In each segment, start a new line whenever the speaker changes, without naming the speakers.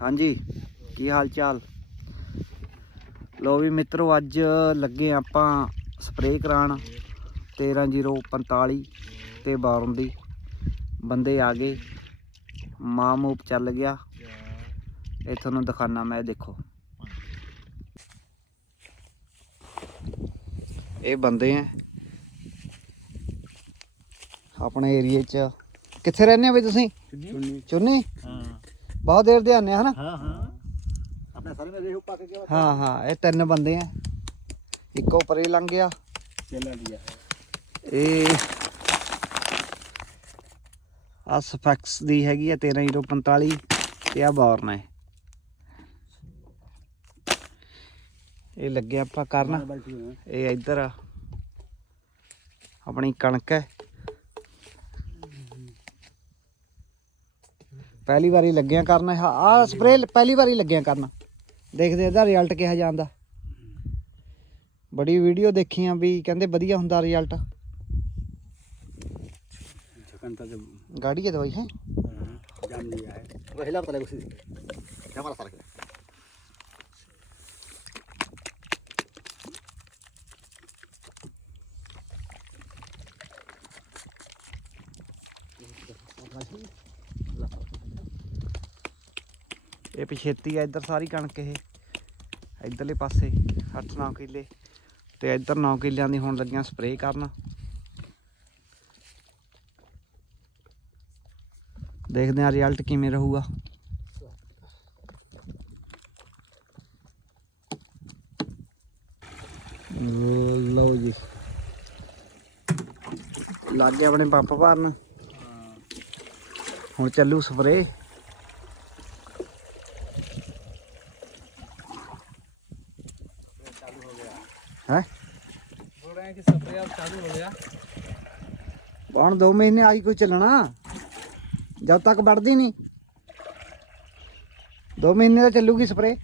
ਹਾਂਜੀ ਕੀ ਹਾਲ ਚਾਲ ਲੋ ਵੀ ਮਿੱਤਰੋ ਅੱਜ ਲੱਗੇ ਆਪਾਂ ਸਪਰੇਅ ਕਰਾਉਣ 13045 ਤੇ 12 ਦੀ ਬੰਦੇ ਆ ਗਏ ਮਾਂ ਮੂਪ ਚੱਲ ਗਿਆ। ਇਹ ਤੁਹਾਨੂੰ ਦਿਖਾਣਾ ਮੈਂ ਦੇਖੋ। ਇਹ ਬੰਦੇ ਆ ਆਪਣੇ ਏਰੀਏ 'ਚ ਕਿੱਥੇ ਰਹਿੰਦੇ ਹੋ ਬਈ ਤੁਸੀਂ?
ਚੁੰਨੀ।
ਚੁੰਨੀ?
ਹਾਂ।
ਬਹੁਤ ਦੇਰ ਦੇ ਆਨੇ ਹਨਾ?
ਹਾਂ ਹਾਂ। ਆਪਣੇ ਸਾਰੇ ਨੇ ਰੇਹੂ ਪੱਕ ਗਿਆ
ਹਾਂ ਹਾਂ ਇਹ ਤਿੰਨ ਬੰਦੇ ਆ। ਇੱਕੋ ਪਰੇ ਲੰਘ ਗਿਆ। ਇਹ ਆ ਸਫੈਕਸ ਦੀ ਹੈਗੀ ਆ 13045 ਤੇ ਆ ਬੌਰਨ ਹੈ ਇਹ ਲੱਗੇ ਆਪਾਂ ਕਰਨ। ਇਹ ਇੱਧਰ ਆ। ਆਪਣੀ ਕਣਕ ਹੈ। ਪਹਿਲੀ ਵਾਰੀ ਲੱਗਿਆ ਕਰਨ ਆ ਸਪਰੇ ਪਹਿਲੀ ਵਾਰੀ ਲੱਗਿਆ ਕਰਨ ਦੇਖਦੇ ਇਹਦਾ ਰਿਜ਼ਲਟ ਕਿਹਾ ਜਾਂਦਾ ਬੜੀ ਵੀਡੀਓ ਦੇਖੀਆਂ ਵੀ ਕਹਿੰਦੇ ਵਧੀਆ ਹੁੰਦਾ ਰਿਜ਼ਲਟ
झकन था जब
ਗਾੜੀ ਹੈ ਦਵਾਈ ਹੈ
जाम लिया है वो हिला पता उसी हमारा सारा
ਇਹ ਪਿਛੇਤੀ ਆ ਇੱਧਰ ਸਾਰੀ ਕਣਕ ਇਹ। ਇੱਧਰਲੇ ਪਾਸੇ 8-9 ਕਿੱਲੇ। ਤੇ ਇੱਧਰ 9 ਕਿੱਲਿਆਂ ਦੀ ਹੁਣ ਲੱਗੀਆਂ ਸਪਰੇਅ ਕਰਨ। ਦੇਖਦੇ ਆ ਰਿਜ਼ਲਟ ਕਿਵੇਂ ਰਹੂਗਾ। ਲਓ ਜੀ। ਲੱਗ ਗਿਆ ਆਪਣੇ ਪੰਪ ਭਰਨ। ਹੁਣ ਚੱਲੂ ਸਪਰੇਅ। ਹੈ
बोल रहे हैं कि स्प्रे अब चालू हो गया
ਹੁਣ 2 ਮਹੀਨੇ ਆਈ ਕੋਈ ਚੱਲਣਾ ਜਦ ਤੱਕ ਵੱਢਦੀ ਨਹੀਂ 2 ਮਹੀਨੇ ਦਾ ਚੱਲੂਗੀ ਸਪਰੇ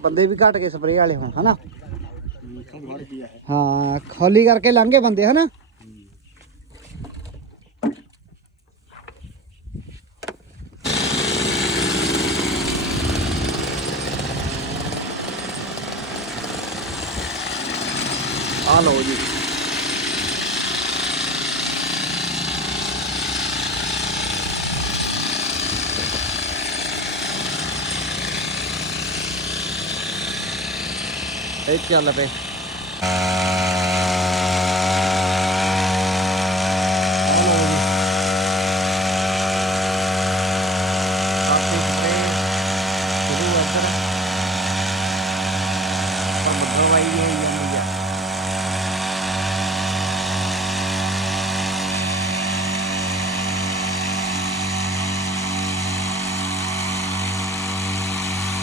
ਬੰਦੇ ਵੀ ਘਟ ਗਏ ਸਪਰੇ ਵਾਲੇ ਹੁਣ ਹਨਾ
सब भर दिया है
ਹਾਂ ਖੋਲੀ ਕਰਕੇ ਲੰਘੇ ਬੰਦੇ ਹਨਾ ਆ ਲਓ ਜੀ ਇਹ ਚੱਲ ਪਏ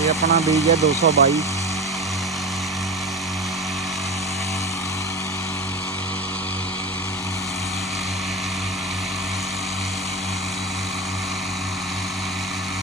ਇਹ ਆਪਣਾ ਬੀਜ ਹੈ 222